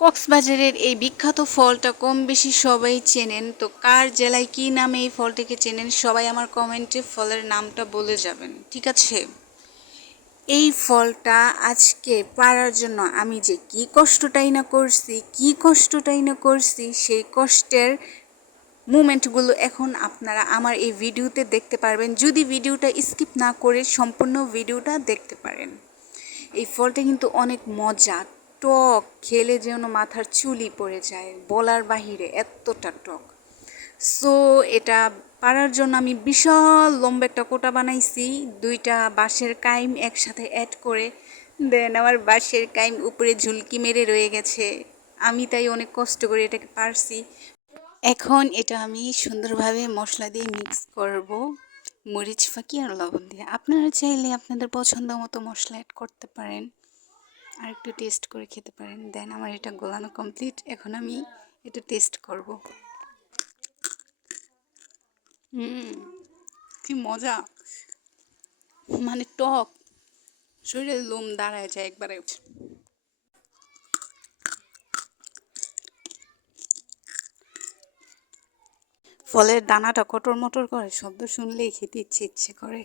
কক্সবাজারের এই বিখ্যাত ফলটা কম বেশি সবাই চেনেন। তো কার জেলায় কি নামে এই ফলটিকে চেনেন সবাই আমার কমেন্টে ফলের নামটা বলে যাবেন, ঠিক আছে? এই ফলটা আজকে পারার জন্য আমি যে কি কষ্টটাই না করছি সেই কষ্টের মুমেন্টগুলো এখন আপনারা আমার এই ভিডিওতে দেখতে পারবেন, যদি ভিডিওটা স্কিপ না করে সম্পূর্ণ ভিডিওটা দেখতে পারেন। এই ফলটা কিন্তু অনেক মজা, টক, খেলে যেন মাথার চুলই পড়ে যায়, বলার বাহিরে এতটা টক। সো এটা পারার জন্য আমি বিশাল লম্বা একটা কোটা বানাইছি, 2টা বাঁশের কাইম একসাথে অ্যাড করে। দেন আমার বাঁশের কাইম উপরে ঝুলকি মেরে রয়ে গেছে, আমি তাই অনেক কষ্ট করে এটাকে পারছি। এখন এটা আমি সুন্দরভাবে মশলা দিয়ে মিক্স করব, মরিচ ফাঁকি আর লবণ দিয়ে। আপনারা চাইলে আপনাদের পছন্দ মতো মশলা অ্যাড করতে পারেন আর একটু টেস্ট করে খেতে পারেন। দেন আমার এটা গোলানো কমপ্লিট, এখন আমি এটা টেস্ট করব। কি মজা, মানে টক, শরীরের লোম দাঁড়ায় যায় একবারে। ফলের দানাটা কটর মটর করে, শব্দ শুনলেই খেতে ইচ্ছে করে।